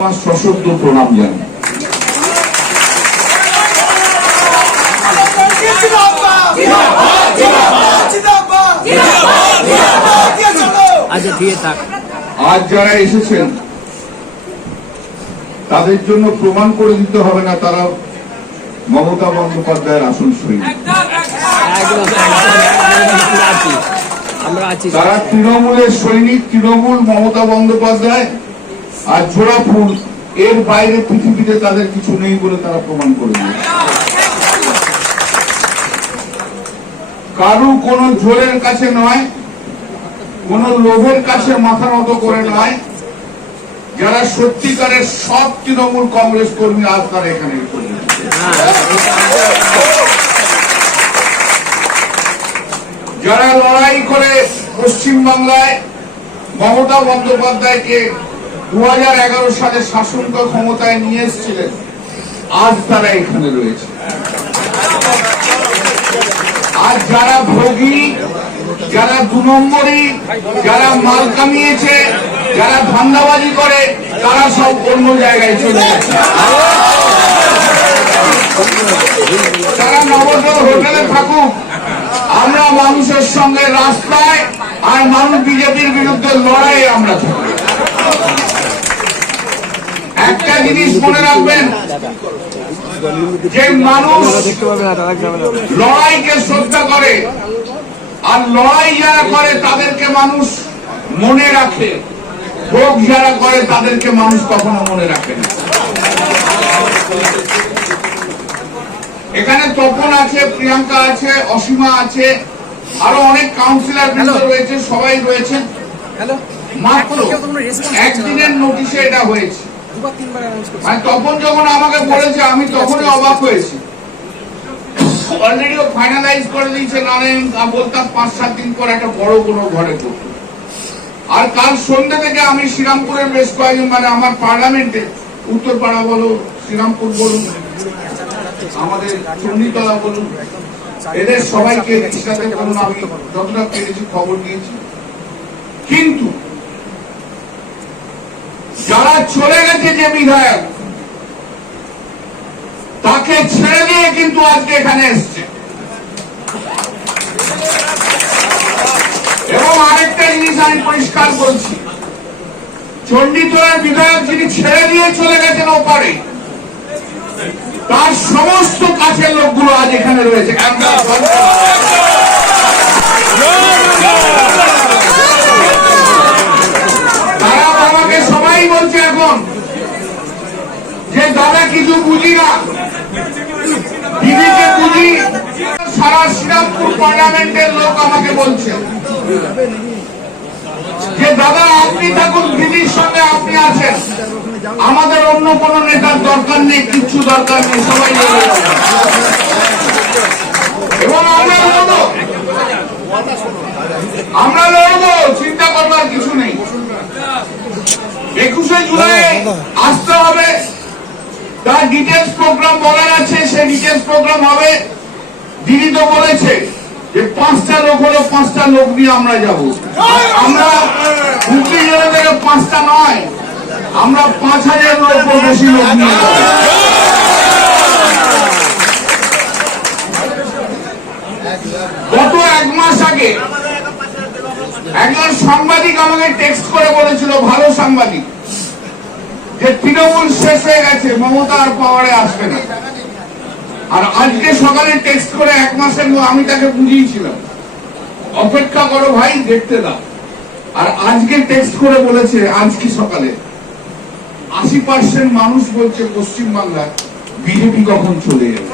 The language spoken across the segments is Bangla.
সশব্দ প্রণাম জানাই। আজ যারা এসেছেন তাদের জন্য প্রমাণ করে দিতে হবে না তারা মমতা বন্দ্যোপাধ্যায়ের আসল সৈনিক। তারা তৃণমূলের সৈনিক, তৃণমূল, মমতা বন্দ্যোপাধ্যায় আর জোড়া ফুল, এর বাইরে পৃথিবীতে তাদের কিছু নেই বলে তারা প্রমাণ করে দিয়েছে। কারো কোনো জোরের কাছে নয়, কোন লোভের কাছে মাথা নত করে নয়। যারা সত্যিকারের সব তৃণমূল কংগ্রেস কর্মী আজ তারা এখানে যারা লড়াই করে পশ্চিমবাংলায় মমতা বন্দ্যোপাধ্যায়কে 2011 সালে শাসন ক্ষমতায় নিয়ে এসেছিলেন, আজ তারা এখানে রয়েছে। আজ যারা ভোগী, যারা 2 নম্বরী, যারা মাল কামিয়েছে, যারা ধান্দাবাজি করে, তারা সব অন্য জায়গায় চলে গেছে। তারা নবদ্বীপ হোটেলে থাকুক, আমরা মানুষের সঙ্গে রাস্তায়, আর মানুষ বিজেপির বিরুদ্ধে লড়াই আমরা থাকি। একটা জিনিস মনে রাখবেন, যে মানুষ লড়াইকে শ্রদ্ধা করে আর লড়াই যারা করে তাদেরকে মানুষ মনে রাখে, ভোগ যারা করে তাদেরকে মানুষ কখনো মনে রাখে না। এখানে তপন আছে, প্রিয়াঙ্কা আছে, অসীমা আছে, আরো অনেক কাউন্সিলর রয়েছে, সবাই রয়েছেন। মাত্র একদিনের নোটিশে এটা হয়েছে। মানে তপন যখন আমাকে বলেছে আমি তখনই অবাক হয়েছি। অলরেডি ও ফাইনালাইজ করে দিয়েছে, নাহলে বলতাম 5-7 দিন পর একটা বড় কোনো ঘরে করতো। আর কাল সন্ধ্যে থেকে আমি শ্রীরামপুরের বেশ কয়েকজন, মানে আমার পার্লামেন্টে উত্তরপাড়া বলো, শ্রীরামপুর বলুন, আমাদের চণ্ডীতলা বলুন, এদের সবাইকে রিক্সাতে বলুন, আমি যতটা পেরেছি খবর দিয়েছি। কিন্তু যারা চলে গেছে, যে বিধায়ক, তাকে ছেড়ে দিয়ে কিন্তু আজকে এখানে এসছে। এবং আরেকটা জিনিস আমি পরিষ্কার বলছি, চণ্ডীতলার বিধায়ক যিনি ছেড়ে দিয়ে চলে গেছেন ওপারে, তার সমস্ত কাছের লোকগুলো আজ এখানে রয়েছে। তারা আমাকে সবাই বলছে এখন যে দাদা কিছু বুঝি না, দিদিকে বুঝি। সারা শ্রীরামপুর পার্লামেন্টের লোক আমাকে বলছে যে দাদা আপনি থাকুন, দিদির সঙ্গে আপনি আছেন, আমাদের অন্য কোন নেতার দরকার নেই, কিচ্ছু দরকার নেই, সবাই এবং আমরা লড়বো, চিন্তা করবার কিছু নেই। 21শে জুলাই আসতে হবে, তার ডিটেলস প্রোগ্রাম বলার আছে, সেই ডিটেলস প্রোগ্রাম হবে। দিদি তো বলেছে যে 5টা লোক হলো, 5টা লোক নিয়ে আমরা যাবো। আমরা হুগলি জেলা থেকে 5টা নয়, আমরা 5000 লোক বেশি লোক নিয়ে যাবো। গত 1 মাস আগে একজন সাংবাদিক আমাকে টেক্সট করে বলেছিল, ভালো সাংবাদিক, যে তৃণমূল শেষ হয়ে গেছে, মমতা আর পাওয়ারে আসবে না। আর আজকে সকালে টেক্সট করে 1 মাসের আমি তাকে বুঝিয়েছিলাম অপেক্ষা করো ভাই, দেখতে দাও। আর আজকে টেক্সট করে বলেছে, আজকে সকালে 80% মানুষ বলছে পশ্চিমবাংলায় বিজেপি কখন চলে যাবে।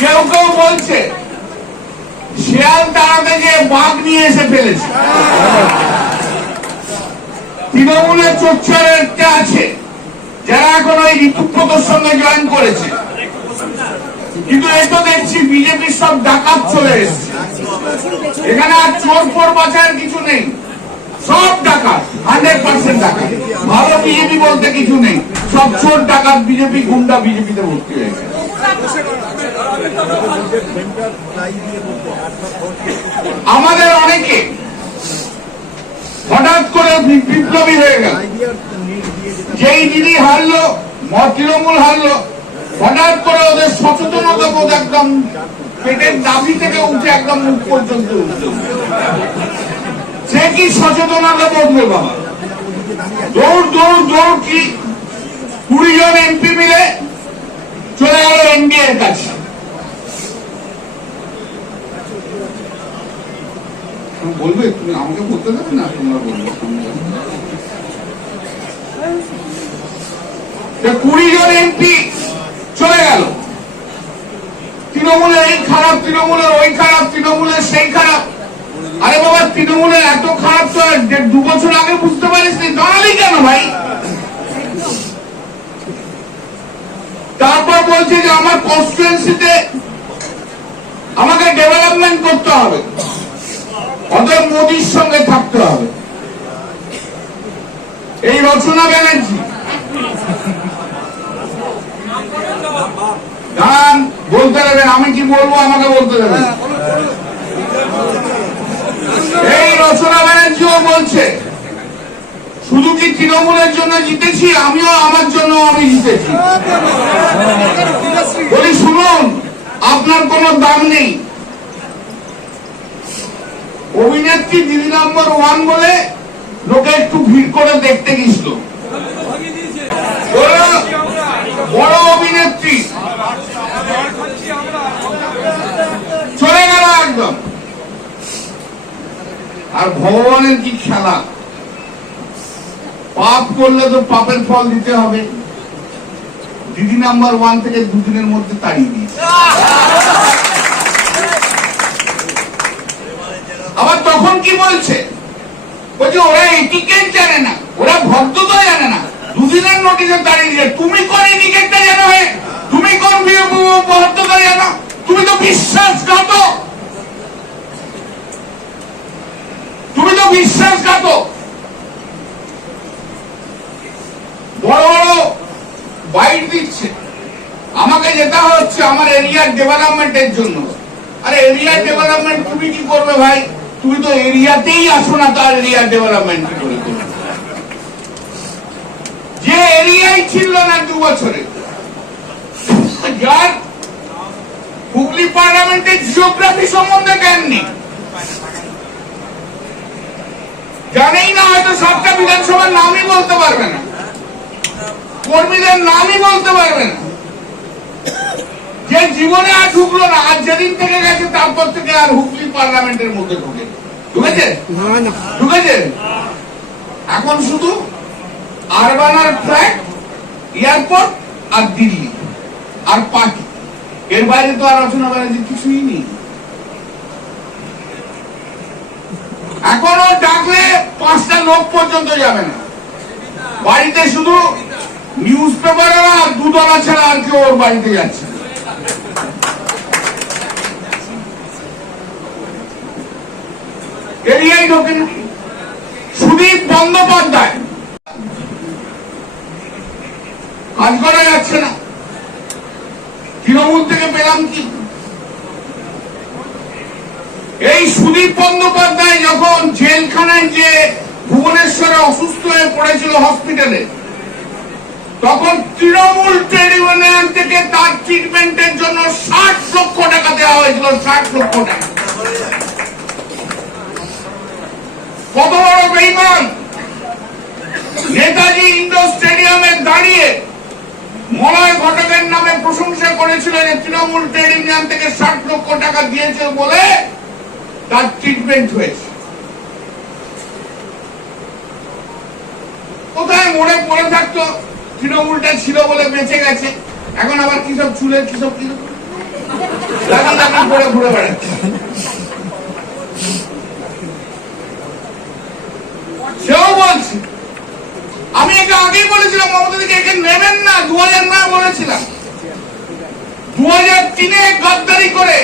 কেউ কেউ বলছে শিয়াল তাড়াতে যে বাঘ নিয়ে এসে ফেলেছে। তৃণমূলের চোচ্চারটা আছে যারা এখন ওই ঋতুব্রতর সঙ্গে জয়েন করেছে, কিন্তু এই তো দেখছি বিজেপির সব ডাকাত চলে এসছে। এখানে আর চোর ফোর বাঁচার কিছু নেই, সব ডাকাত, 100% ডাকাত। ভালো বিজেপি বলতে কিছু নেই, সব চোর ডাকাত, বিজেপি গুন্ডা বিজেপিতে ভর্তি হয়ে গেছে। আমাদের অনেকে হঠাৎ করে বিপ্লবী হয়ে গেল। যেই দিদি হারলো, তৃণমূল হারলো, হঠাৎ করে ওদের সচেতনতা বোধ একদম পেটের নাভি থেকে উঠে একদম মুখ পর্যন্ত সে কি সচেতনতা বোধ বাবা, দৌড় দৌড় দৌড় কি 20 জন এমপি মিলে চলে গেল এনডিএ এর কাছে। বলবে তুমি আমাকে বলতে দেবে না, তোমরা বলবে 20 জন এমপি চলে গেল। তৃণমূলের এই খারাপ, তৃণমূলের ওই খারাপ, তৃণমূলের সেই খারাপ। আরে বাবা, তৃণমূলের এত খারাপ তো 2 বছর আগে বুঝতে পারিস নি, দাঁড়ালি কেন ভাই? তারপর বলছে যে আমার কনস্টিটুয়েন্সিতে আমাকে ডেভেলপমেন্ট করতে হবে, অতএব মোদির সঙ্গে থাকতে হবে। এই রচনা ব্যানার্জি গান বলতে দেবেন, আমি কি বলবো আমাকে বলতে দেবেন। এই রচনা ব্যানার্জিও বলছে শুধু কি তৃণমূলের জন্য জিতেছি, আমিও আমার জন্য আমি জিতেছি। বলি শুনুন, আপনার কোনো দাম নেই। অভিনেত্রী দিদি নম্বর 1 বলে লোকে একটু ভিড় করে দেখতে গেছিল, বড় অভিনেত্রী চলে গেল একদম। আর ভগবানের কি খেলা, পাপ করলে তো পাপের ফল দিতে হবে। দিদি নাম্বার 1 থেকে 2 দিনের মধ্যে তাড়িয়ে দিয়েছে। আবার তখন কি বলছে, বলছে ওরা এটিকেট জানে না, ওরা ভদ্রতা জানে না, 2 দিনের নোটিশে তাড়িয়ে দিয়ে। তুমি কোন এটিকেটটা জানো? তুমি কোন ভদ্রতা জানো? তুমি তো বিশ্বাসঘাতক, তুমি তো বিশ্বাসঘাতক। বড় বড় বাইট দিচ্ছে, আমাকে যেতে হচ্ছে আমার এরিয়ার ডেভেলপমেন্টের জন্য। আরে এরিয়ার ডেভেলপমেন্ট তুমি কি করবে ভাই? তুমি তো এরিয়াতেই আসো না, তার এরিয়ার ডেভেলপমেন্ট কি করে করবে? যে এরিয়াই ছিল না 2 বছরে, যার হুগলি পার্লামেন্টের জিওগ্রাফি সম্বন্ধে জ্ঞান নেই, জানেই না, হয়তো 7টা বিধানসভার নামই বলতে পারবে না, কর্মীদের নামই বলতে পারবে না, যে জীবনে আর ঢুকলো না, আর যেদিন থেকে গেছে তারপর থেকে আর হুগলি পার্লামেন্টের মধ্যে ঢুকেছে। এখন শুধু আরবান আর ট্র্যাক, এয়ারপোর্ট আর দিল্লি আর পার্টি, এর বাইরে তো আর রচনা ব্যানার্জি কিছুই নেই। এখনো ডাকলে 5টা লোক পর্যন্ত যাবে না, বাড়িতে শুধু নিউজ পেপাররা আর দুধওয়ালা ছাড়া আর কেউ ওর বাড়িতে যাচ্ছে। এরিয়াই ঢোকে না। সুদীপ বন্দ্যোপাধ্যায় কাজ করা যাচ্ছে না, তৃণমূল থেকে পেলাম কি? এই সুদীপ বন্দ্যোপাধ্যায় যখন জেলখানায় যে ভুবনেশ্বরে অসুস্থ হয়ে পড়েছিল হসপিটালে, তখন তৃণমূল ট্রেড ইউনিয়ন থেকে তার ট্রিটমেন্টের জন্য 60 লক্ষ টাকা দেওয়া হয়েছিল। 60 লক্ষ টাকা। কত বড় বেঈমান! নেতাজি ইন্ডোর স্টেডিয়ামে দাঁড়িয়ে মলয় ঘটকের নামে প্রশংসা করেছিল যে তৃণমূল ট্রেড ইউনিয়ন থেকে 60 লক্ষ টাকা দিয়েছে বলে তার ট্রিটমেন্ট হয়েছে। কোথায় মরে পড়ে থাকতো, তৃণমূলটা ছিল বলে বেঁচে গেছে, এখন আবার কিসব চুলের কিসব করে ঘুরে বেড়াচ্ছে। সেও বলছে, আমি একে আগেই বলেছিলাম মমতা দিকে একে নেবেন না, 2009 বলেছিলাম। 2003-এ গাদ্দারি করে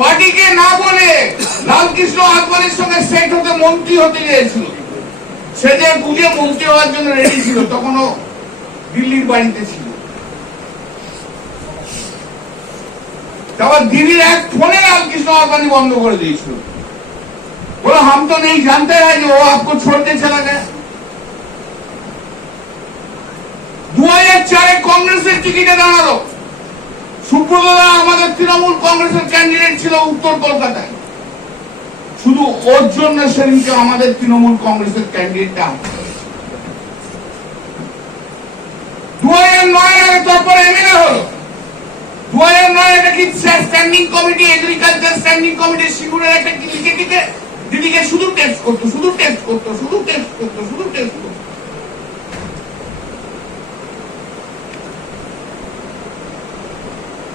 পার্টিকে না বলে লালকৃষ্ণ আদবানির সঙ্গে সেট হতে মন্ত্রী হতে গিয়েছিল। সে যে বুঝে মন্ত্রী হওয়ার জন্য রেডি ছিল, তখনও দিল্লির বাড়িতে ছিল। তারপর দিল্লির এক ফোনে লালকৃষ্ণ আদবানি বন্ধ করে দিয়েছিল। बोला हम तो नहीं जानते हैं कि वो आपको छोड़ के चला गया। 2004 কংগ্রেসের টিকিটে দাঁড়ালো সুব্রতদা, আমাদের তৃণমূল কংগ্রেসের ক্যান্ডিডেট ছিল উত্তর কলকাতায়। শুধু ওর জন্য সেদিনকে আমাদের তৃণমূল কংগ্রেসের ক্যান্ডিডেটটা 2009 এর তারপরে এমএলএ হলো। 2009 এটা কি standing committee, agriculture standing committee সিঙ্গুরের একটা কি লিখে দিতে দিদিকে শুধু টেস্ট করতো, শুধু টেস্ট করতো, শুধু টেস্ট করতো, শুধু টেস্ট করতো।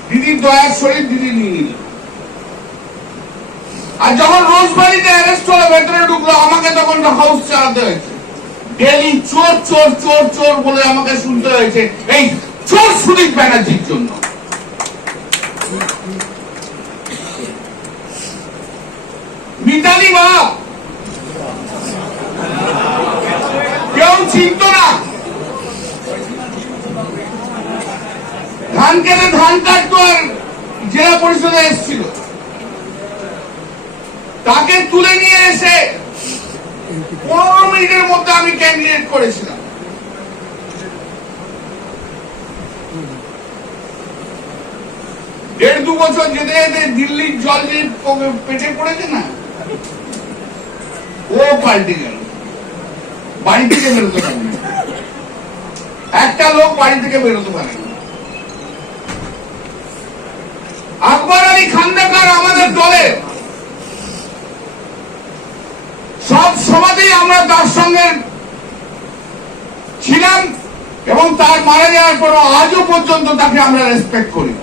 দিদির দয়ার শরীর দিদি নিয়ে নিল। আর যখন রোজবাড়িতে অ্যারেস্ট হলো, ভেতরে ঢুকলো, আমাকে তখন হাউস চালাতে হয়েছে। ডেলি চোর চোর চোর চোর বলে আমাকে শুনতে হয়েছে এই চোর সুদীপ ব্যানার্জির জন্য। মিতালি বাপ কেউ চিনত না, ধান কেটে ধান কাটতো আর জেলা পরিষদে এসেছিল, তাকে তুলে নিয়ে এসে 15 মিনিটের মধ্যে আমি ক্যান্ডিডেট করেছিলাম। দেড় দু বছর যেতে যেতে দিল্লির জল যে পেটে পড়েছে না, ও পাল্টে গেল, বাড়ি থেকে বেরোতে পারে না, একটা লোক বাড়ি থেকে বেরোতে পারে না। আকবর আলী খান্ডেকার আমাদের দলে সব সমাজেই আমরা তার সঙ্গে ছিলাম এবং তার মারা যাওয়ার পর আজও পর্যন্ত তাকে আমরা রেসপেক্ট করি।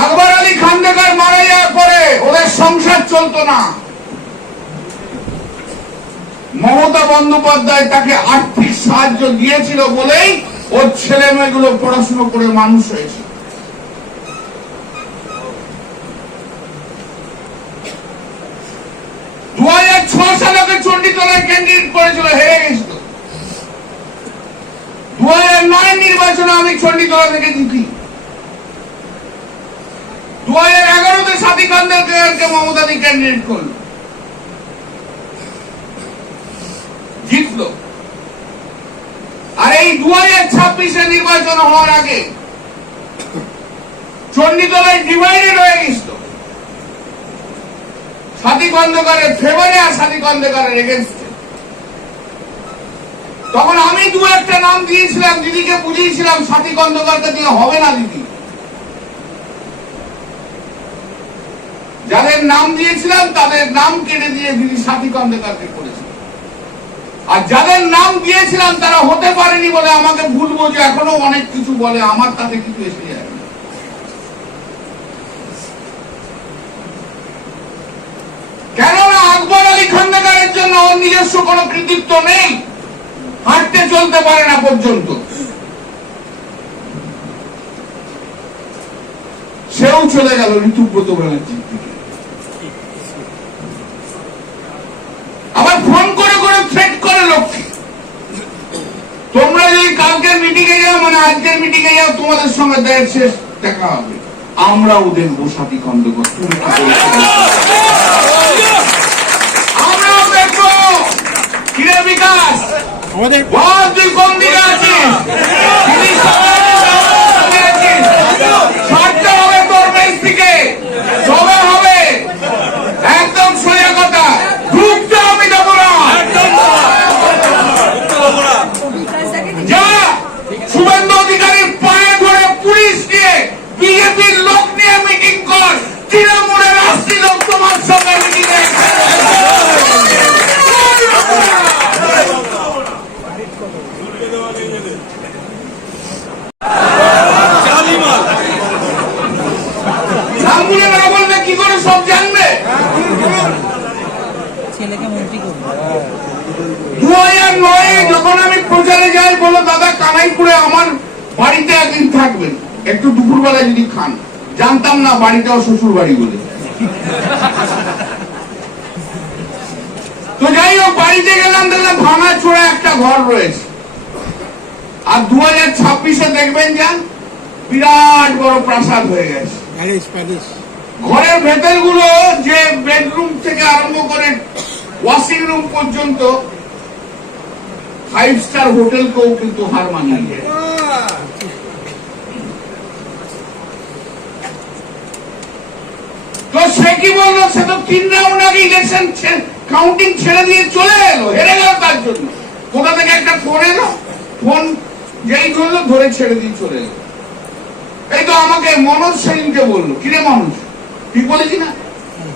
আকবর আলী খান্ডেকার মারা যাওয়ার পরে ওদের সংসার চলতো না, মমতা বন্দ্যোপাধ্যায় তাকে আর্থিক সাহায্য দিয়েছিল বলেই ওর ছেলে মেয়েগুলো পড়াশোনা করে মানুষ হয়েছে। সালে চণ্ডীতলায় ক্যান্ডিডেট করেছিল, হেরে গেছিল। 2009 নির্বাচনে আমি চণ্ডীতলা থেকে জিতি। 2011-তে সাথী কান্দেরকে মমতাদি ক্যান্ডিডেট করলো, জিতলো। আর এই 2026-এ নির্বাচন হওয়ার আগে চণ্ডীতলায় ডিভাইডেড হয়ে গেছিল, সাথী খন্দকারের ফেভারে আর সাথী খন্দকারের এগেনস্টে। তখন আমি দু একটা নাম দিয়েছিলাম, দিদিকে বুঝিয়েছিলাম সাথী খন্দকারকে দিয়ে হবে না দিদি। যাদের নাম দিয়েছিলাম তাদের নাম কেটে দিয়ে দিদি সাথী খন্দকারকে করেছিল। আর যাদের নাম দিয়েছিলাম তারা হতে পারেনি বলে আমাকে ভুল বোঝে, এখনো অনেক কিছু বলে, আমার তাতে কিছু এসে যায়। কেননা আকবর আলী খান্ডেকারের জন্য ওর নিজস্ব কোনো কৃতিত্ব নেই, হাঁটতে চলতে পারে না পর্যন্ত। সেও চলে গেল ঋতুব্রত ব্যানার্জির দিকে। আবার ফোন করে করে থ্রেট করে লক্ষ্মী, তোমরা যদি কালকের মিটিং এ যাও, মানে আজকের মিটিং এ যাও, তোমাদের সঙ্গে শেষ দেখা হবে। আমরাও দেখবো সাথী খন্দকার, আমরাও দেখবো কিরে বিকাশ আমাদের তুই কোন দিকে আছিস, ছাড়তে হবে তোর বেশ থেকে, তবে হবে। একদম সোজা কথা, ঢুকতে আমি দেবো না। যা শুভেন্দু অধিকারীর পায়ে ধরে পুলিশ নিয়ে বিজেপির লোক নিয়ে মিটিং কর, তৃণমূলের রাষ্ট্রীয় লোক তোমার সঙ্গে মিটিং এ নামগুলো না বললে কি করে সব জানবে? ছেলেকে মন্ত্রী করবে। 2009-এ যখন আমি প্রচারে যাই, বলো দাদা কানাইপুরে আমার বাড়িতে একদিন থাকবেন, একটু দুপুরবেলায় যদি খান। জানতাম না বাড়িটাও শ্বশুর বাড়ি বলে। তো যাই হোক, বাড়িতে গেলাম, দেখলাম ভাঙা চোরা একটা ঘর রয়েছে। আর 2026-এ দেখবেন যান, বিরাট বড় প্রাসাদ হয়ে গেছে। ঘরের ভেতর গুলো যে বেডরুম থেকে আরম্ভ করে ওয়াশিং রুম পর্যন্ত 5 স্টার হোটেলকেও কিন্তু হার মানিয়ে যায়। তো সে কি বললো, সে তো 3 রাউন্ড আগে ইলেকশন কাউন্টিং ছেড়ে দিয়ে চলে এলো, হেরে গেল তার জন্য। কোথা থেকে একটা ফোন এলো, ফোন যেই ধরলো ধরে ছেড়ে দিয়ে চলে এলো। এই তো আমাকে মনোজ সেদিনকে বললো, কিরে মনোজ ঠিক বলেছি না,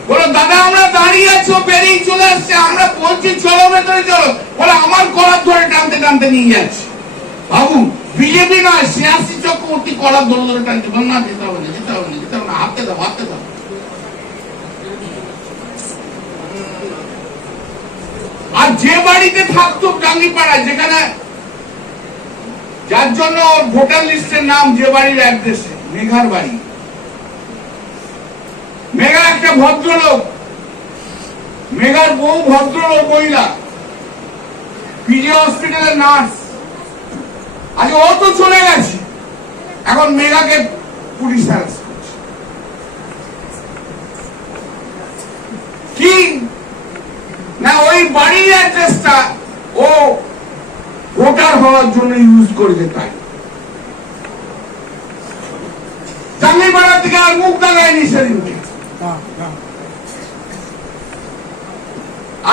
বলো দাদা আমরা দাঁড়িয়ে আছি, বেরিয়ে চলে আসছে, আমরা বলছি চলো ভেতরে চলো, বলে আমার কলার ধরে টানতে টানতে নিয়ে যাচ্ছে। ভাবুন, বিজেপি নয়, সিয়াসি চক্রবর্তী কলার ধরে ধরে টানতে, না যেতে হবে না, যেতে হবে না, যেতে হবে না, হাঁটতে দাও, হাঁটতে দাও। আর যে বাড়িতে থাকতো টাঙ্গিপাড়ায়, যেখানে যার জন্য ভোটার লিস্টের নাম যে বাড়ির অ্যাড্রেসে, মেঘার বাড়ি। মেঘা একটা ভদ্রলোক, মেঘার বউ ভদ্রলোক মহিলা, পিজি হসপিটালের নার্স। আজ ও তো চলে গেছে, এখন মেঘাকে পুলিশ অ্যারেস্ট করছে। কি না, ওই বাড়ির অ্যাড্রেসটা ও ভোটার হওয়ার জন্য ইউজ করেছে। তাই টাঙ্গিপাড়া থেকে আর মুখ দেখায়নি সেদিনকে।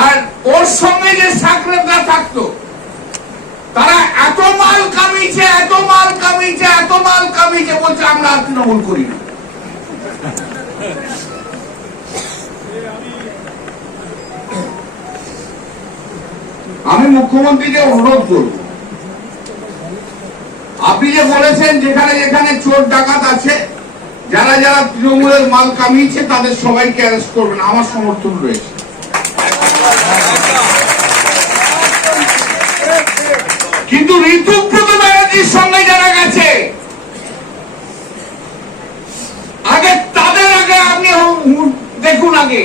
আর ওর সঙ্গে যে সাকরেতরা থাকতো, তারা এত মাল কামিয়েছে, এত মাল কামিয়েছে, এত মাল কামিয়েছে, বলছে আমরা আর তৃণমূল করি না। আমি মুখ্যমন্ত্রীকে অনুরোধ করব, আপনি যে বলেছেন যেখানে যেখানে চোর ডাকাত আছে, যারা যারা তৃণমূলের মাল কামিয়েছে তাদের সবাইকে অ্যারেস্ট করবেন, আমার সমর্থন রয়েছে। কিন্তু ঋতুব্রত ব্যানার্জির সঙ্গে যারা গেছে, আগে তাদের আগে আপনি দেখুন, আগে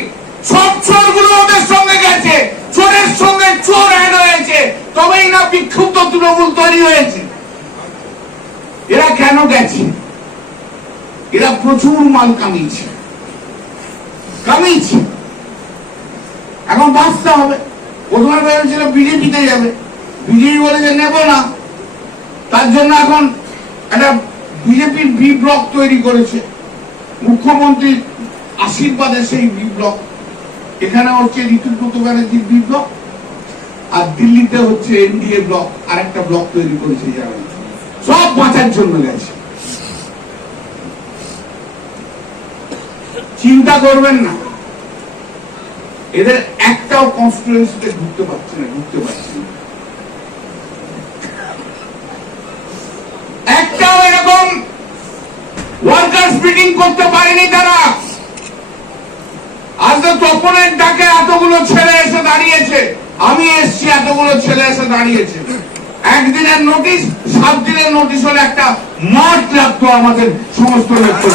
সব চোরগুলো ওদের সঙ্গে গেছে, চোরের সঙ্গে চোর অ্যাড হয়েছে, তবেই না বিক্ষুব্ধ তৃণমূল তৈরি হয়েছে। এরা কেন গেছে? এরা প্রচুর মাল কামিয়েছে, কামিয়েছে। এখন বাঁচতে হবে। প্রথমে ভেবেছিল বিজেপিতে যাবে, বিজেপি বলেছে নেব না, তার জন্য এখন একটা বিজেপির বি ব্লক তৈরি করেছে, মুখ্যমন্ত্রীর আশীর্বাদে সেই বি ব্লক। এখানে হচ্ছে ঋতুব্রত ব্যানার্জির বি ব্লক, আর দিল্লিতে হচ্ছে এনডিএ ব্লক, আর একটা ব্লক তৈরি করেছে, যারা সব বাঁচার জন্য গেছে। চিন্তা করবেন না, এদের একটাও কনস্টিটিউয়েন্সিতে ঢুকতে পারছে না, ঢুকতে পারছে না। একটাও এরকম ওয়ার্কার্স মিটিং করতে পারেনি তারা। আজ তো তপনের ডাকে এতগুলো ছেলে এসে দাঁড়িয়েছে, আমি এসছি, এতগুলো ছেলে এসে দাঁড়িয়েছে। একদিনের নোটিশ, 7 দিনের নোটিশ হলে একটা মাঠ লাগতো আমাদের সমস্ত লোকদের।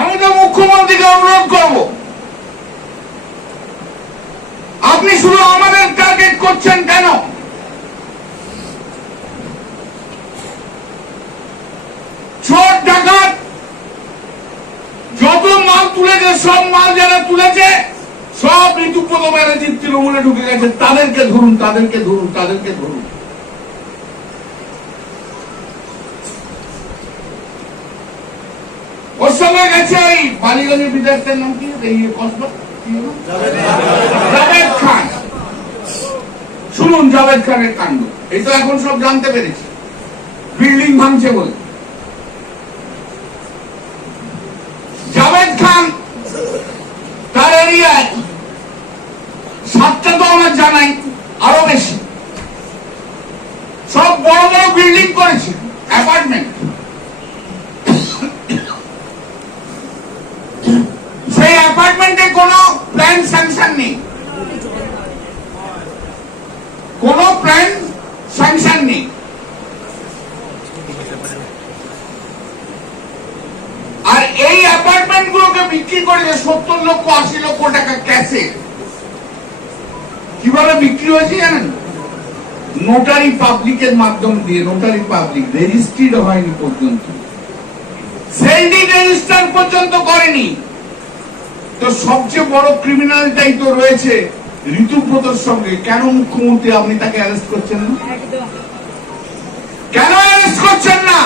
আমি তো মুখ্যমন্ত্রীকে অনুরোধ করব, আপনি শুধু আমাদের টার্গেট করছেন কেন? চোর ডাকাত যত মাল তুলেছে, সব মাল যারা তুলেছে সব ঋতুব্রত ব্যানার্জির তৃণমূলে ঢুকে গেছে। তাদেরকে ধরুন, তাদেরকে ধরুন, তাদেরকে ধরুন। ওর সঙ্গে গেছে এই বালিগঞ্জের বিধায়কের নাম কি, জাভেদ খান। শুনুন জাভেদ খানের কাণ্ড, এই তো এখন সব জানতে পেরেছি, বিল্ডিং ভাঙছে বলে। জাভেদ খান তার এরিয়ায় 7টা তো আমার জানাই, আরো বেশি, সব বড় বড় বিল্ডিং করেছে, অ্যাপার্টমেন্ট। সেই অ্যাপার্টমেন্টে কোনো প্ল্যান স্যাংশন নেই, কোনো প্ল্যান স্যাংশন নেই। আর এই অ্যাপার্টমেন্ট গুলোকে বিক্রি করেছে 70 লক্ষ 80 লক্ষ টাকা ক্যাশে। কিভাবে বিক্রি হয়েছে জানেন? নোটারি পাবলিকের মাধ্যম দিয়ে, নোটারি পাবলিক রেজিস্ট্রিড হয়নি পর্যন্ত, সেলডি রেজিস্টার পর্যন্ত করেনি। তো সবচেয়ে বড় ক্রিমিনালটাই তো রয়েছে ঋতুব্রতর সঙ্গে। কেন মুখ্যমন্ত্রী আপনি তাকে অ্যারেস্ট করছেন না? কেন অ্যারেস্ট করছেন না?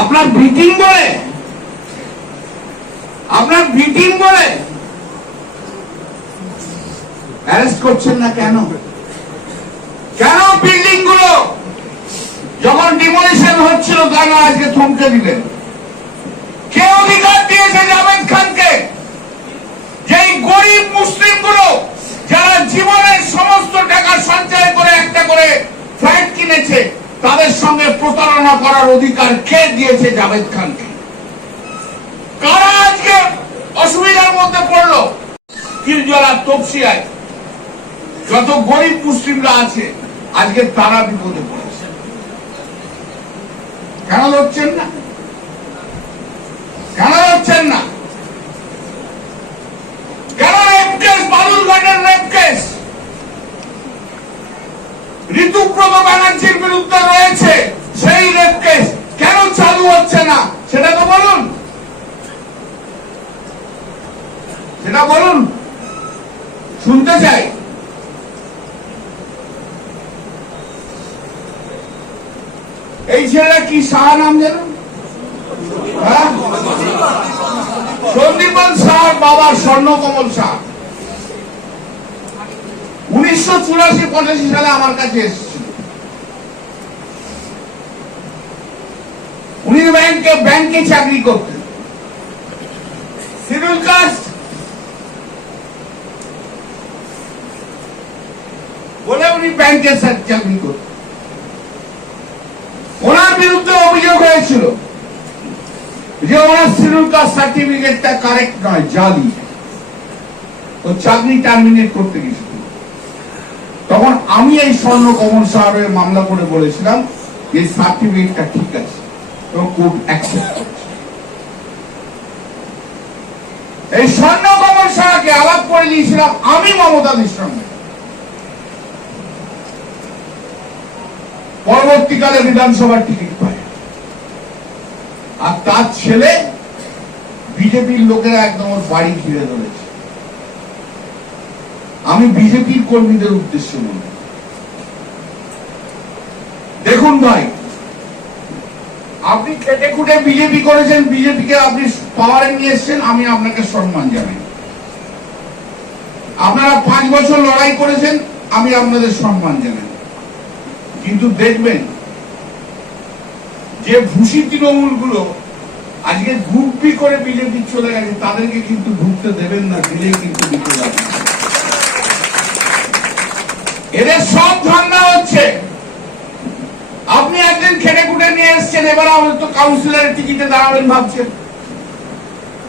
আপনার বিটিং বলে, আপনার বিটিং বলে অ্যারেস্ট করছেন না কেন? কেন বিল্ডিং গুলো যখন ডিমোলিশন হচ্ছিল কেন আজকে থমকে দিলেন? কে অধিকার দিয়েছে জাভেদ খানকে যেই গরিব মুসলিম গুলো যারা জীবনের সমস্ত টাকা সঞ্চয় করে একটা করে ফ্ল্যাট কিনেছে তাদের সঙ্গে প্রতারণা করার অধিকার কে দিয়েছে জাভেদ খানকে? কারা আজকে অসুবিধার মধ্যে পড়লো? কিরজলা তপসিয়ায় যত গরিব মুসলিমরা আছে আজকে তারা বিপদে পড়েছে। কেন লড়ছেন না? কেন লড়ছেন না? কেন রেপ কেস, বালুরঘাটের রেপ কেস ঋতুব্রত ব্যানার্জির বিরুদ্ধে রয়েছে, সেই রেপ কেস কেন চালু হচ্ছে না সেটা তো বলুন, সেটা বলুন, শুনতে চাই। এই ছেলেটা কি শাহ নাম যেন? সন্দীপন শাহ বাবা স্বর্ণকমল শাহ 1984-85 সালে আমার কাছে এসেছিল। উনি ব্যাংকে চাকরি করতেন, শিডিউল কাস্ট বলে উনি ব্যাংকে চাকরি করতেন। ওনার বিরুদ্ধে অভিযোগ হয়েছিল যে ওনার শিডিউল কাস্ট সার্টিফিকেটটা কারেক্ট নয়, জালি। ও চাকরি টার্মিনেট করতে গেছিল। তখন আমি এই স্বর্ণকমল সাহেবের মামলা করে বলেছিলাম যে সার্টিফিকেটটা ঠিক আছে এবং কোর্ট অ্যাকসেপ্ট করছে। এই স্বর্ণকমল সাহাকে আলাপ করে দিয়েছিলাম আমি মমতাদির সঙ্গে। পরবর্তীকালে বিধানসভার টিকিট পায়, আর তার ছেলে বিজেপির লোকেরা একদম ওর বাড়ি ঘিরে ধরেছে। আমি বিজেপির কর্মীদের উদ্দেশ্যে বলি, দেখুন ভাই, আপনি খেটে খুঁটে বিজেপি করেছেন, বিজেপিকে আপনি পাওয়ারে নিয়ে এসছেন, আমি আপনাকে সম্মান জানাই। আপনারা 5 বছর লড়াই করেছেন, আমি আপনাদের সম্মান জানাই। কিন্তু দেখবেন যে ভুসি তৃণমূল গুলো আজকে গ্রুপি করে বিজেপি চলে গেছে, তাদেরকে কিন্তু ঢুকতে দেবেন না, দিলেই কিন্তু বিপদ আছে। এদের সব ধান্দা হচ্ছে, আপনি একদিন খেটে খুঁটে নিয়ে এসছেন, এবার হয়তো কাউন্সিলরের টিকিটে দাঁড়াবেন ভাবছেন,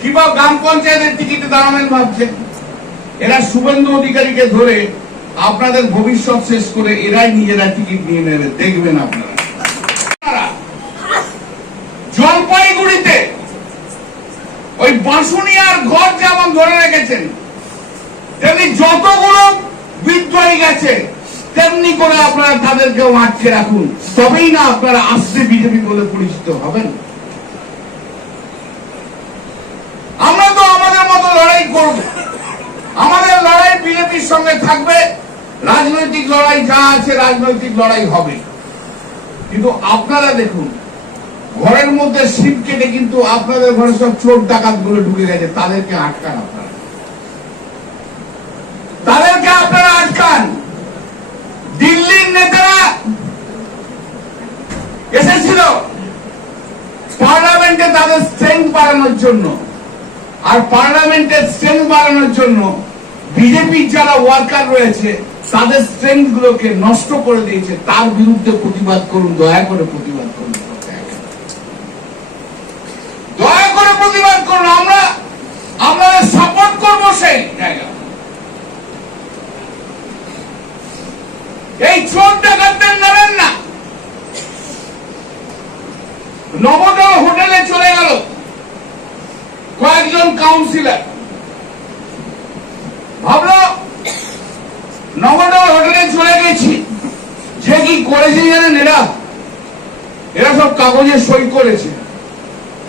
কিংবা গ্রাম পঞ্চায়েতের টিকিটে দাঁড়াবেন ভাবছেন। এরা শুভেন্দু অধিকারীকে ধরে আপনাদের ভবিষ্যৎ শেষ করে এরাই নিজেরা টিকিট নিয়ে নেবে, দেখবেন আপনারা। জলপাইগুড়িতে ওই বাঁশুনিয়ার ঘর যেমন ধরে রেখেছেন, তেমনি যতগুলো বিদ্রোহী গেছে তেমনি করে আপনারা তাদেরকেও আটকে রাখুন, তবেই না আপনারা আসতে বিজেপি বলে পরিচিত হবেন। আমরা তো আমাদের মতো লড়াই করব, আমাদের লড়াই বিজেপির সঙ্গে থাকবে, রাজনৈতিক লড়াই যা আছে রাজনৈতিক লড়াই হবে। কিন্তু আপনারা দেখুন, ঘরের মধ্যে শিব কেটে কিন্তু আপনাদের ঘরে সব চোর ডাকাত গুলো ঢুকে গেছে, তাদেরকে আটকান, আপনারা তাদেরকে আপনারা আটকান। দিল্লির নেতারা এসেছিল পার্লামেন্টে তাদের স্ট্রেংথ বাড়ানোর জন্য, আর পার্লামেন্টের স্ট্রেংথ বাড়ানোর জন্য বিজেপির যারা ওয়ার্কার রয়েছে তাদের স্ট্রেংথ গুলোকে নষ্ট করে দিয়েছে। তার বিরুদ্ধে প্রতিবাদ করুন, দয়া করে প্রতিবাদ করুন, দয়া করে প্রতিবাদ করুন। আমরা আপনাদের সাপোর্ট করবো সেই জায়গা। এই চোর ডাকাতদের নেবেন না। নবদল হোটেলে চলে গেল কয়েকজন কাউন্সিলর, ভাবলো নবদল হোটেলে চলে গেছি, যে কি করেছে জানেন? এরা সব কাগজে সই করেছে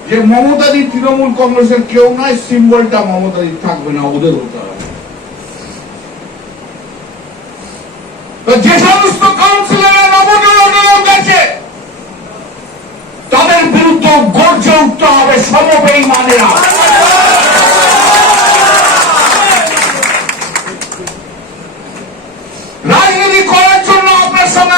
যে মমতাদি তৃণমূল কংগ্রেসের কেউ নয়, সিম্বলটা মমতাদি থাকবে না, ওদের হতে হবে। যে সমস্ত কাউন্সিলরের নবনিয়োগ আছে তাদের বিরুদ্ধে গর্জে উঠতে হবে সমবেঈমানেরা। রাজনীতি করার জন্য আপনার সঙ্গে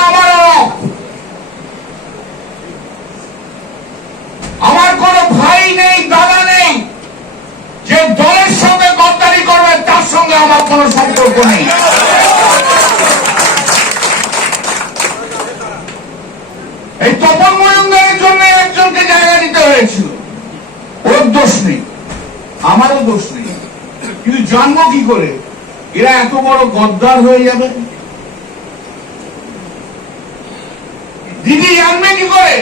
আমার কোনো ভাই নেই, দাদা নেই। যে দলের সঙ্গে গদ্দারি করবে তার সঙ্গে আমার কোনো সম্পর্ক নেই। এই তপন মজুমদারের জন্য একজনকে জায়গা দিতে হয়েছিল, ওর দোষ নেই, আমারও দোষ নেই, কিন্তু জানবো কি করে এরা এত বড় গদ্দার হয়ে যাবে? দিদি জানবে কি করে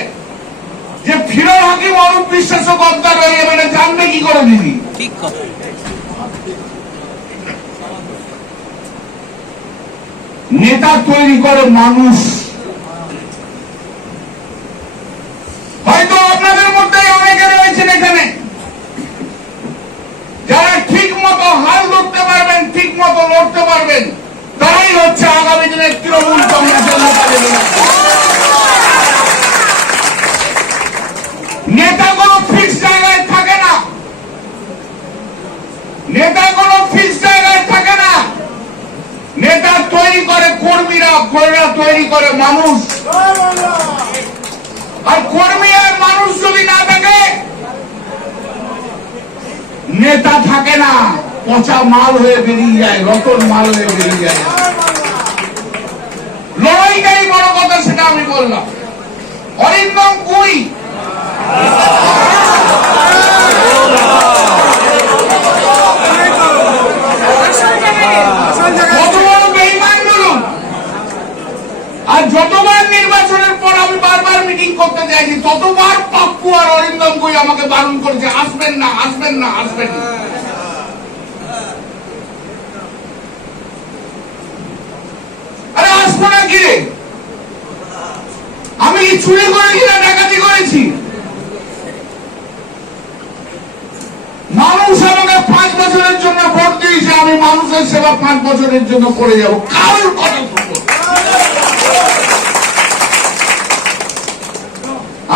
যে ফিরোজ হাকিম অরূপ বিশ্বাসও গদ্দার হয়ে যাবে? জানবে কি করে দিদি? ঠিক কথা। নেতা তৈরি করে মানুষ। হয়তো আপনাদের মধ্যে অনেকে রয়েছেন এখানে যারা ঠিক মতো হাল ধরতে পারবেন, ঠিক মতো লড়তে পারবেন, তারাই হচ্ছে আগামী দিনের তৃণমূল কংগ্রেসের নেতা। নেতা কোনো ফিক্স জায়গায় থাকে না, নেতা কোনো ফিক্স জায়গায় থাকে না। নেতা তৈরি করে কর্মীরা, কর্মীরা তৈরি করে মানুষ। আর কর্মী আর মানুষ যদি না থাকে, নেতা থাকে না, পচা মাল হয়ে বেরিয়ে যায়, রতন মাল হয়ে বেরিয়ে যায়। লড়াইটাই বড় কথা, সেটা আমি বললাম। অরিন্দম গুই কত বড় বেঈমান বলুন। আর যতবার নির্বাচনের পর আমি বারবার মিটিং করতে চাইছি, ততবার পাপ্পু আর অরিন্দম গুই আমাকে বারণ করেছে, আসবেন না, আসবেন না, আসবেন না। আরে আসবো না কি রে? আমি কি চুরি করেছি না ডাকাতি করেছি? মানুষ আমাকে 5 বছরের জন্য ভোট দিয়েছে, আমি মানুষের সেবা 5 বছরের জন্য করে যাব। কারোর কথা শুনবো?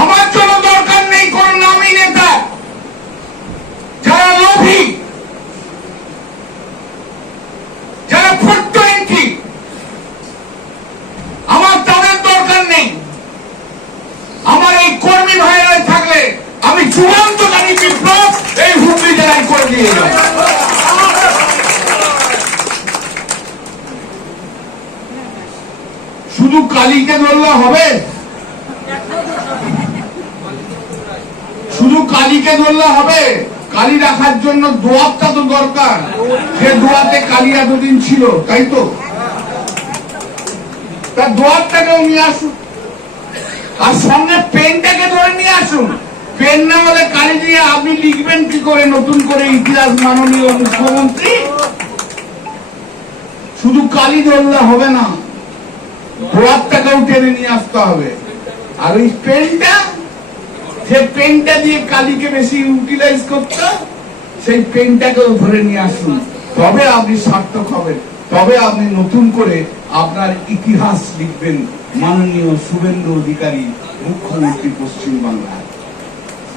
আমার জন্য দরকার নেই কোন নামী নেতা। যারা লোভী, যারা ফুটটুয়েন্টি, আমার তাদের দরকার নেই। আমার এই কর্মী ভাইরা থাকলে আমি যুগান্তকারী বিপ্লব এই হুগলি জেলায় করে দিয়ে যাব। শুধু কালীকে ধরলে হবে? শুধু কালীকে ধরলে হবে? কালী রাখার জন্য দোয়াতটা তো দরকার। যে দোয়াতে কালী এতদিন ছিল, তাই তো? তার দোয়াতটাকেও নিয়ে আসুন, আর সঙ্গে পেনটাকে ধরে নিয়ে আসুন। পেন না হলে কালি দিয়ে আপনি লিখবেন কি করে নতুন করে ইতিহাস, মাননীয় মুখ্যমন্ত্রী? শুধু কালি ধরলে হবে না, দোয়াতটাকেও টেনে নিয়ে আসতে হবে। আর ওই পেনটা, যে পেনটা দিয়ে কালিকে বেশি ইউটিলাইজ করতে, সেই পেনটাকেও ধরে নিয়ে আসুন। তবে আপনি সার্থক হবেন, তবে আপনি নতুন করে আপনার ইতিহাস লিখবেন, মাননীয় শুভেন্দু অধিকারী মুখ্যমন্ত্রী পশ্চিম বাংলার।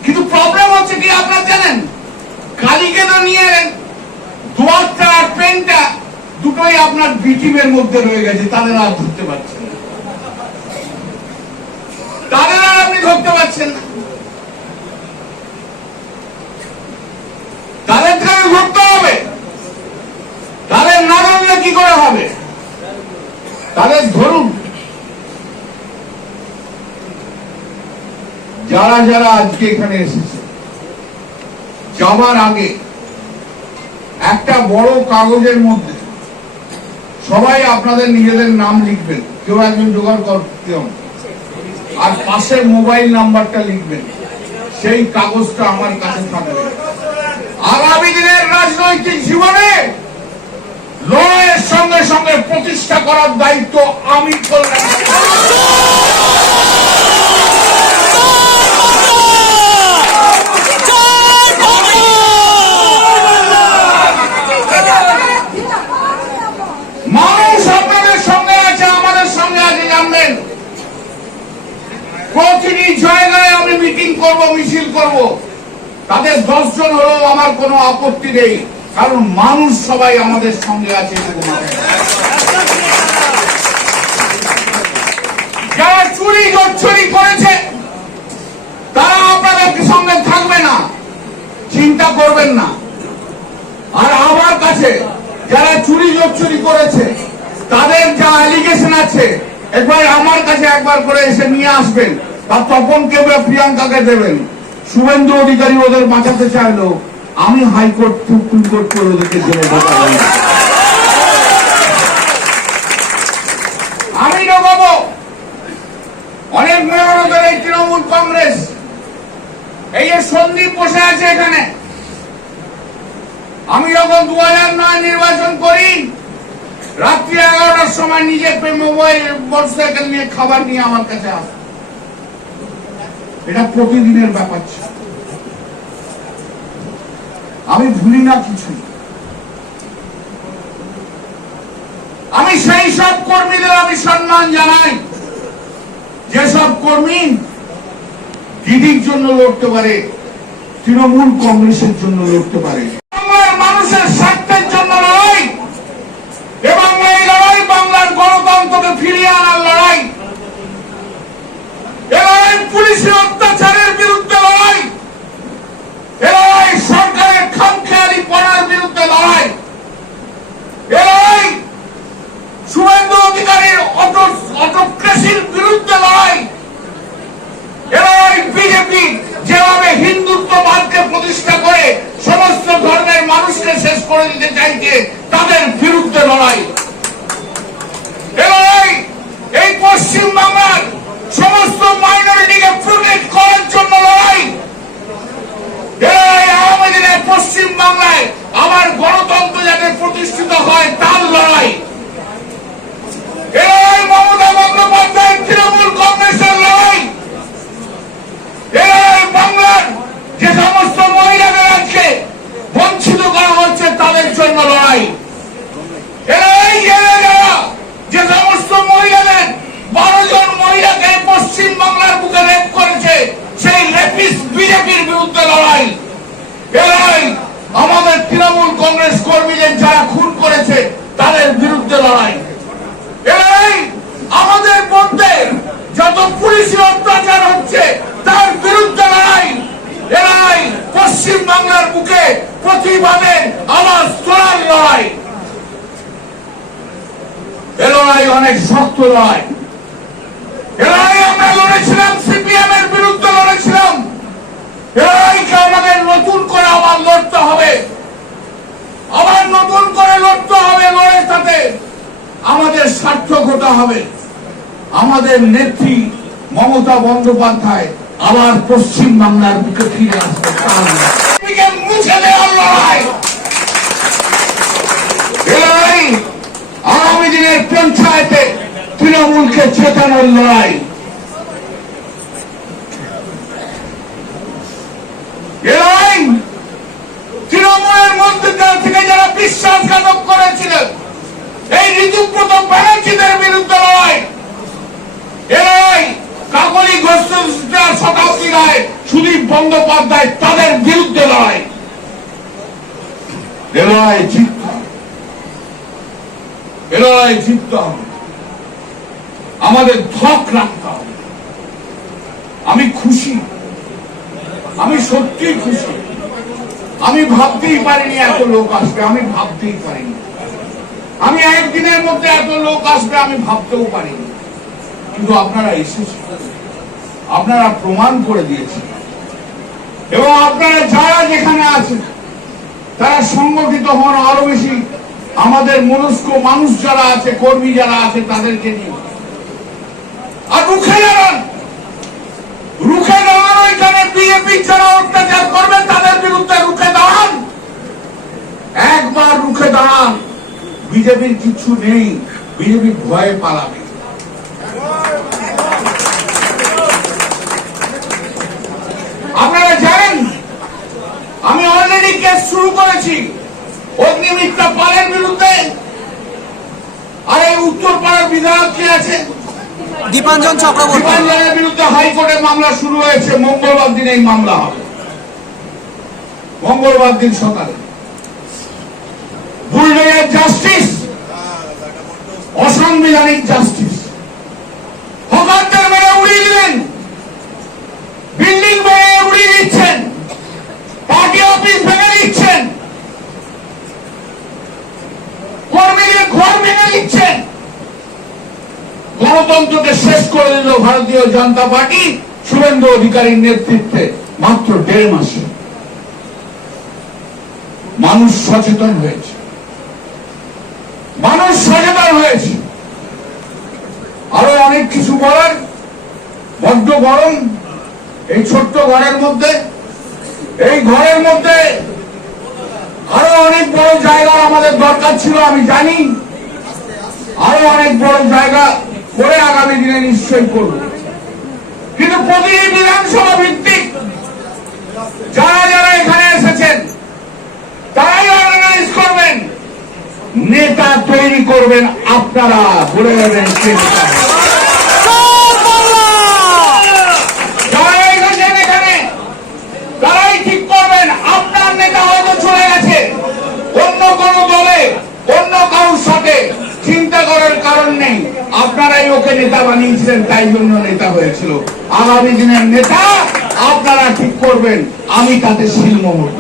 কিন্তু প্রবলেম হচ্ছে কি আপনারা জানেন, কালীকে তো নিয়ে দোয়াতটা আর পেনটা দুটোই আপনার বিটিমের মধ্যে রয়ে গেছে, তাদের আর ধরতে পারছেন না, তাদের আর আপনি ধরতে পারছেন না। তাদের ধরতে হবে, তাদের না ধরলে কি করে হবে? তাদের ধরুন। যারা যারা আজকে এখানে এসেছে, যাবার আগে একটা বড় কাগজের মধ্যে সবাই আপনাদের নিজেদের নাম লিখবেন, কেউ একজন জোগাড় করতে হবে, আর পাশে মোবাইল নাম্বারটা লিখবেন। সেই কাগজটা আমার কাছে থাকবে। আগামী দিনের রাজনৈতিক জীবনে লড়াইয়ের সঙ্গে সঙ্গে প্রতিষ্ঠা করার দায়িত্ব আমি করলাম। মানুষ আপনাদের সঙ্গে আছে, আমাদের সঙ্গে আছে, জানবেন। প্রতিটি জায়গায় আমি মিটিং করব, মিছিল করব, তাদের 10 জন হলেও আমার কোনো আপত্তি নেই, কারণ মানুষ সবাই আমাদের সঙ্গে আছে। যারা চুরি জচ্ছুরি করেছে তারা আপনাদের সঙ্গে থাকবে না, চিন্তা করবেন না। আর আমার কাছে যারা চুরি জচ্ছুরি করেছে তাদের যা অ্যালিগেশন আছে একবার আমার কাছে একবার করে এসে নিয়ে আসবেন, বা তপনকে বা প্রিয়াঙ্কাকে দেবেন। শুভেন্দু অধিকারী ওদের বাঁচাতে চাইলো, আমি হাইকোর্ট সুপ্রিম কোর্ট করে ওদেরকে জেলে ঢোকাবো। আমি ঢোকাবো। অনেক মেয়রদের এই তৃণমূল কংগ্রেস, এই যে সন্দীপ বসে আছে এখানে, আমি যখন 2009 নির্বাচন করি, রাত্রি 11টার সময় নিজে মোবাইল মোটরসাইকেল নিয়ে খাবার নিয়ে আমার কাছে আসে। এটা প্রতিদিনের ব্যাপার ছিল, আমি ভুলি না কিছু। আমি সেই সব কর্মীদের আমি সম্মান জানাই যেসব কর্মী দিদির জন্য লড়তে পারে, তৃণমূল কংগ্রেসের জন্য লড়তে পারে। মানুষের স্বার্থের জন্য লড়াই, এবং এই লড়াই বাংলার গণতন্ত্রকে ফিরিয়ে আনার লড়াই, লড়াই পুলিশের অত্যাচারের বিরুদ্ধে লড়াই, লড়াই সরকারের খামখেয়ালি পড়ার বিরুদ্ধে লড়াই, লড়াই শুভেন্দু অধিকারীর অটোক্রেসির বিরুদ্ধে লড়াই, লড়াই বিজেপি যেভাবে হিন্দুত্ববাদকে প্রতিষ্ঠা করে সমস্ত ধর্মের মানুষকে শেষ করে দিতে চাইছে তাদের বিরুদ্ধে লড়াই, লড়াই এই পশ্চিম বাংলার সমস্ত মাইনরিটিকে প্রোটেক্ট করার জন্য লড়াই, আগামী দিনে পশ্চিম বাংলায় আমার গণতন্ত্র যাতে প্রতিষ্ঠিত হয় তার লড়াই, মমতা বন্দ্যোপাধ্যায় তৃণমূল কংগ্রেসের লড়াই, বাংলার যে সমস্ত মহিলাদের আজকে বঞ্চিত করা হচ্ছে তাদের জন্য লড়াই, যে সমস্ত মহিলাদের 12 জন মহিলাকে পশ্চিম বাংলার বুকে রেপ করেছে সেই রেপিস্ট বিজেপির বিরুদ্ধে লড়াই, আমাদের তৃণমূল কংগ্রেস কর্মীদের যারা খুন করেছে তাদের বিরুদ্ধে লড়াই, আমাদের মধ্যে যত পুলিশি অত্যাচার হচ্ছে তার বিরুদ্ধে লড়াই, পশ্চিম বাংলার বুকে প্রতিবাদের আওয়াজ তোলার লড়াই। এ লড়াই অনেক শক্ত লড়াই। আমরা লড়েছিলাম, সিপিএম এর বিরুদ্ধে লড়েছিলাম, আমাদের নতুন করে আবার লড়তে হবে, আবার নতুন করে লড়তে হবে। লড়ে তাতে আমাদের সার্থক হতে হবে। আমাদের নেত্রী মমতা বন্দ্যোপাধ্যায় আবার পশ্চিম বাংলার বুকে ফিরে আসবে, মুছে দেওয়ার লড়াই, আগামী দিনের পঞ্চায়েতে তৃণমূলকে চেতানোর লড়াই, তৃণমূলের মধ্যে থেকে যারা বিশ্বাসঘাতক করেছিলেন এই ঋতুব্রত ব্যানার্জিদের বিরুদ্ধে লড়াই, কাকলি ঘোষ শতাব্দী রায়, সুদীপ বন্দ্যোপাধ্যায় তাদের বিরুদ্ধে লড়াই, জিততে হবে। আমাদের ধক রাখতে হবে। আমি খুশি, আমি সত্যি খুশি। আমি ভাবতেই পারিনি এত লোক আসবে, আমি ভাবতেই পারিনি। আমি একদিনের মধ্যে এত লোক আসবে আমি ভাবতেও পারিনি, কিন্তু আপনারা এসেছেন, আপনারা প্রমাণ করে দিয়েছেন, এবং আপনারা যারা যেখানে আছেন তারা সংগঠিত হন আরো বেশি। আমাদের মনস্ক মানুষ যারা আছে, কর্মী যারা আছে তাদেরকে নিয়ে আর রুখে দাঁড়ান, রুখে দাঁড়ান। ওইখানে বিজেপি যারা অত্যাচার করবে তাদের বিরুদ্ধে রুখে দাঁড়ান, একবার রুখে দাঁড়ান। কিচ্ছু নেই, বিজেপি ভয়ে পালাবে। আপনারা জানেন আমি অলরেডি কেস শুরু করেছি অগ্নিমিত্রা পালের বিরুদ্ধে। আর এই উত্তরপাড়ার বিধায়ক কে আছে, দীপাঞ্জন চক্রবর্তী, দীপাঞ্জনের বিরুদ্ধে হাইকোর্টে মামলা শুরু হয়েছে। মঙ্গলবার দিন এই মামলা হবে, মঙ্গলবার দিন সকালে। বুলডোজার জাস্টিস, অসাংবিধানিক জাস্টিস। হকারদের মেরে উড়িয়ে দিলেন, বিল্ডিং ভেঙে উড়িয়ে দিচ্ছেন, পার্টি অফিস ভেঙে দিচ্ছেন, কর্মীদের ঘর ভেঙে দিচ্ছেন। গণতন্ত্রকে শেষ করে দিল ভারতীয় জনতা পার্টি শুভেন্দু অধিকারীর নেতৃত্বে মাত্র 1.5 মাসে। মানুষ সচেতন হয়েছে, মানুষ সচেতন হয়েছে। আরো অনেক কিছু বলার, বড্ড গরম এই ছোট্ট ঘরের মধ্যে। এই ঘরের মধ্যে আরো অনেক বড় জায়গা আমাদের দরকার ছিল, আমি জানি। আরো অনেক বড় জায়গা করে আগামী দিনে নিশ্চয়ই করব, কিন্তু প্রতিটি বিধানসভা ভিত্তিক যারা যারা এখানে এসেছেন তারাই অর্গানাইজ করবেন, নেতা তৈরি করবেন। আপনারা বলে দেবেন যারা এসেছেন এখানে তারাই ঠিক করবেন। আপনার নেতা হয়তো চলে গেছে অন্য কোন দলে, অন্য কারোর সাথে, চিন্তা করার কারণ নেই। আপনারাই ওকে নেতা বানিয়েছিলেন, তাই জন্য নেতা হয়েছিল। আগামী দিনের নেতা আপনারা ঠিক করবেন, আমি তাতে শিলমোহর।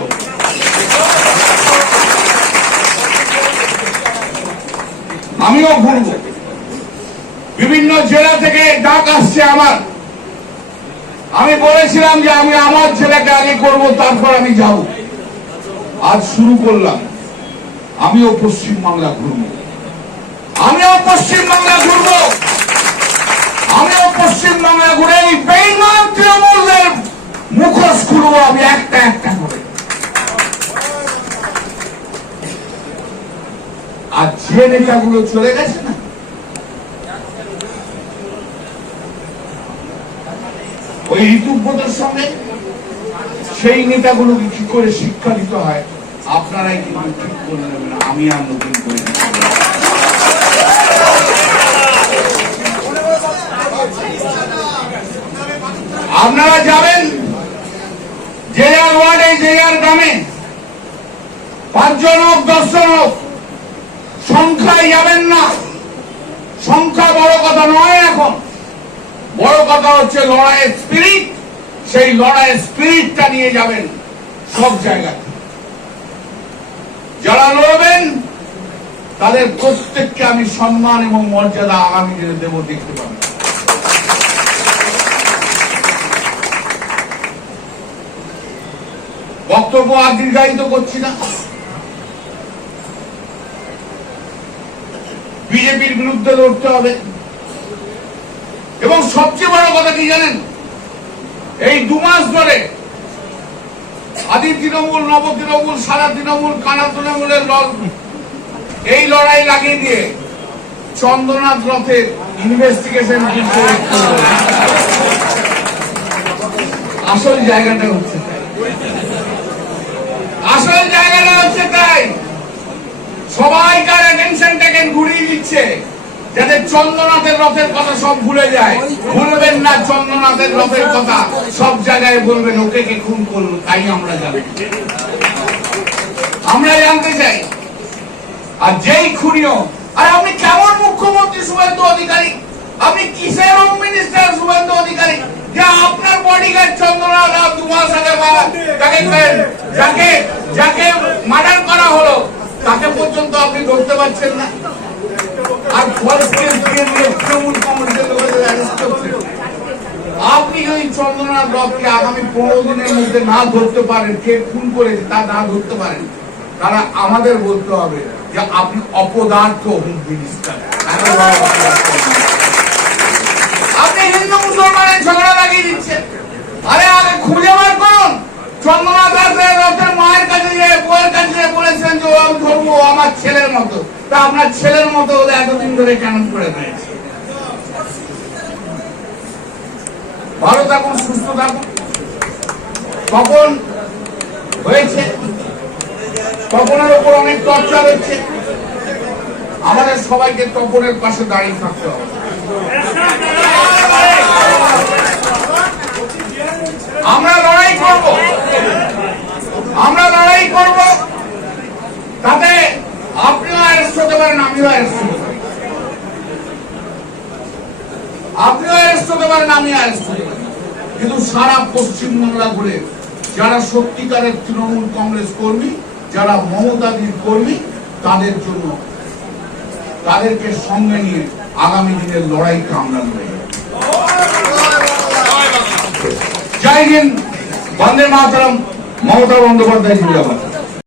আমিও ঘুরব, বিভিন্ন জেলা থেকে ডাক আসছে আমার। আমি বলেছিলাম যে আমি আমার জেলাকে আগে করব, তারপর আমি যাব। আজ শুরু করলাম, আমিও পশ্চিমবাংলা ঘুরব, আমিও পশ্চিমবাংলা ঘুরব, আমিও পশ্চিমবাংলা ঘুরে এই বেঈমান তৃণমূলের মুখোশ খুলবো আমি একটা একটা করে। আর যে নেতাগুলো চলে গেছে না, ওই ঋতুব্রতের সঙ্গে, সেই নেতাগুলোকে কি করে শিক্ষা দিতে হয় আপনারাই কিন্তু ঠিক করে নেবেন, আমি আর নতুন করে নেব। আপনারা যাবেন যে যার ওয়ার্ডে, যে যার গ্রামে, 5 জন হোক 10 জন হোক, সংখ্যায় যাবেন না। সংখ্যা বড় কথা নয়, এখন বড় কথা হচ্ছে লড়াইয়ের স্পিরিট। সেই লড়াইয়ের স্পিরিটটা নিয়ে যাবেন সব জায়গায়। যারা লড়বেন তাদের প্রত্যেককে আমি সম্মান এবং মর্যাদা আগামী দিনে দেব, দেখতে পাবেন। বক্তব্য আর দীর্ঘায়িত করছি না। বিজেপির বিরুদ্ধে লড়তে হবে। এবং সবচেয়ে বড় কথা কি জানেন, এই 2 মাস ধরে আদি তৃণমূল, নব তৃণমূল, সারা তৃণমূল, কানা তৃণমূলের এই লড়াই লাগিয়ে দিয়ে চন্দ্রনাথ রথের ইনভেস্টিগেশন আসল জায়গাটা হচ্ছে, আসল জায়গাটা হচ্ছে তাই সবাইকার অ্যাটেনশনটাকে ঘুরিয়ে দিচ্ছে, যাতে চন্দ্রনাথের রথের কথা সব ভুলে যায়। ভুলবেন না চন্দ্রনাথের রথের কথা, সব জায়গায় বলবেন ওকে কে খুন করলো, তাই আমরা জানি, আমরা জানতে চাই। আর যেই খুনিও, আর আপনি কেমন মুখ্যমন্ত্রী শুভেন্দু অধিকারী, আপনি কিসের হোম মিনিস্টার শুভেন্দু অধিকারী, যে আপনার বডিগার্ড চন্দ্রনাথ 2 মাস আগে যাকে মার্ডার করা হলো তাকে পর্যন্ত আপনি ধরতে পারছেন না। আর আপনি যদি চন্দ্রনাথ রথকে আগামী 15 দিনের মধ্যে না ধরতে পারেন, কে খুন করেছে তা না ধরতে পারেন, তারা আমাদের বলতে হবে যে আপনি অপদার্থ হোম মিনিস্টার। আপনি হিন্দু মুসলমানের ঝগড়া লাগিয়ে দিচ্ছেন। আরে আগে খুঁজে বার করুন, চন্দ্রনাথ রথের মায়ের কাছে, বউয়ের কাছে বলেছেন যে আমি ধরবো আমার ছেলের মতো, তা আপনার ছেলের মতো ওদের এতদিন ধরে কেন করে রয়েছে? ভালো থাকুন, সুস্থ থাকুন। তপন হয়েছে, তপনের উপর অনেক টর্চার হচ্ছে, আমাদের সবাইকে তপনের পাশে দাঁড়িয়ে থাকতে হবে। আমরা লড়াই করব, আমরা লড়াই করব, তাতে আপনিও অ্যারেস্ট হতে পারেন, আমিও অ্যারেস্ট হতে পারি, আপনিও অ্যারেস্ট হতে পারেন, আমিও অ্যারেস্ট হতে পারি। কিন্তু সারা পশ্চিমবাংলা ঘুরে যারা সত্যিকারের তৃণমূল কংগ্রেস কর্মী, যারা মমতাদির কর্মী, তাদের জন্য, তাদেরকে সঙ্গে নিয়ে আগামী দিনের লড়াইটা আমরা লড়াই। জয় হিন্দ, বন্দে মাতরম, মমতা বন্দ্যোপাধ্যায় জিন্দাবাদ।